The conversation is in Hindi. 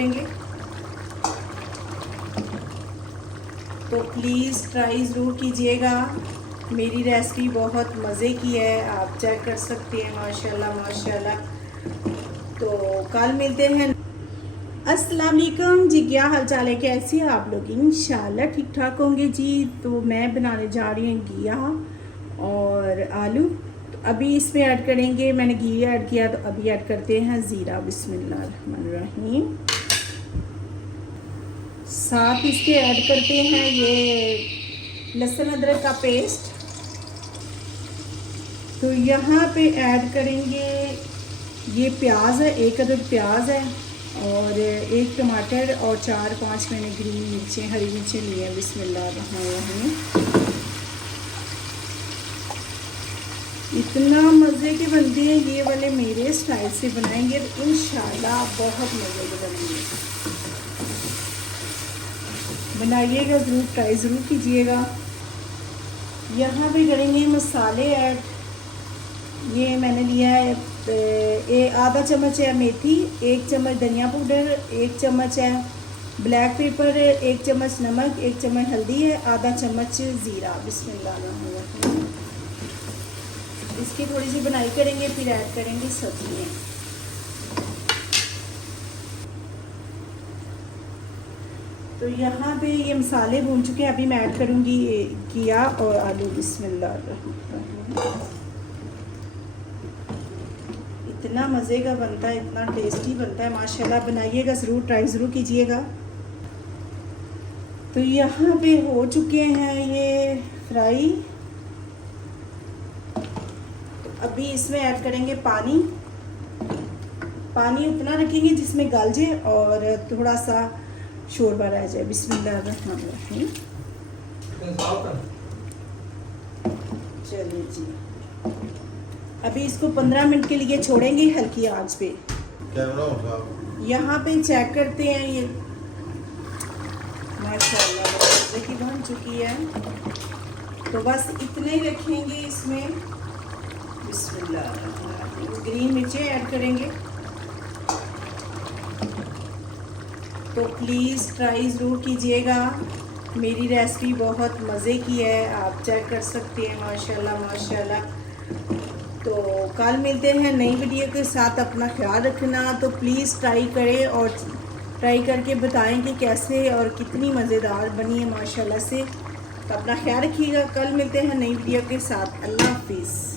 करेंगे तो प्लीज़ ट्राई ज़रूर कीजिएगा। मेरी रेसिपी बहुत मज़े की है, आप चेक कर सकते हैं। माशाल्लाह माशाल्लाह। तो कल मिलते हैं। अस्सलाम वालेकुम जी, क्या हाल चाल है, कैसे हैं आप लोग? इंशाल्लाह ठीक ठाक होंगे जी। तो मैं बनाने जा रही हूँ घिया और आलू। तो अभी इसमें ऐड करेंगे, मैंने घी ऐड किया तो अभी ऐड करते हैं ज़ीरा। बिस्मिल्लाहिर्रहमानिर्रहीम। साथ इसके ऐड करते हैं ये लहसुन अदरक का पेस्ट। तो यहाँ पे ऐड करेंगे ये प्याज है, एक अदद प्याज है और एक टमाटर और 4-5 मैंने ग्रीन मिर्चें, हरी मिर्चें ली हैं। बिस्मिल्लाहिर्रहमानिर्रहीम। इतना मज़े के बनते हैं ये वाले, मेरे स्टाइल से बनाएंगे तो इंशाल्लाह बहुत मज़े के बनेंगे। बनाइएगा ज़रूर, ट्राई ज़रूर कीजिएगा। यहाँ पे करेंगे मसाले ऐड। ये मैंने लिया है आधा चम्मच है मेथी, 1 चम्मच धनिया पाउडर, 1 चम्मच है ब्लैक पेपर, 1 चम्मच नमक, 1 चम्मच हल्दी है, आधा चम्मच ज़ीरा। बिस्मिल्लाहिर्रहमानिर्रहीम। इसकी थोड़ी सी बनाई करेंगे, फिर ऐड करेंगे सब्जियाँ। तो यहाँ पे ये मसाले भून चुके हैं, अभी मैं ऐड करूँगी घिया और आलू। बिस्मिल्लाहिर्रहमानिर्रहीम। इतना मज़े का बनता है, इतना टेस्टी बनता है माशाल्लाह। बनाइएगा ज़रूर, ट्राई ज़रूर कीजिएगा। तो यहाँ पे हो चुके हैं ये फ्राई। तो अभी इसमें ऐड करेंगे पानी। पानी उतना रखेंगे जिसमें गल जाए और थोड़ा सा शोरबा रह जाए। बिस्मिल्लाहिर्रहमानिर्रहीम। चलिए जी, अभी इसको 15 मिनट के लिए छोड़ेंगे हल्की आंच पे। यहाँ पे चेक करते हैं, ये माशाल्लाह देखिए बन चुकी है। तो बस इतने ही रखेंगे इसमें। बिस्मिल्लाह। ग्रीन मिर्चें ऐड करेंगे। तो प्लीज़ ट्राई ज़रूर कीजिएगा। मेरी रेसिपी बहुत मज़े की है, आप चेक कर सकते हैं। माशाल्लाह माशाल्लाह। तो कल मिलते हैं नई वीडियो के साथ। अपना ख्याल रखना। तो प्लीज़ ट्राई करें और ट्राई करके बताएं कि कैसे और कितनी मज़ेदार बनी है माशाल्लाह से। तो अपना ख्याल रखिएगा, कल मिलते हैं नई वीडियो के साथ। अल्लाह हाफिज़।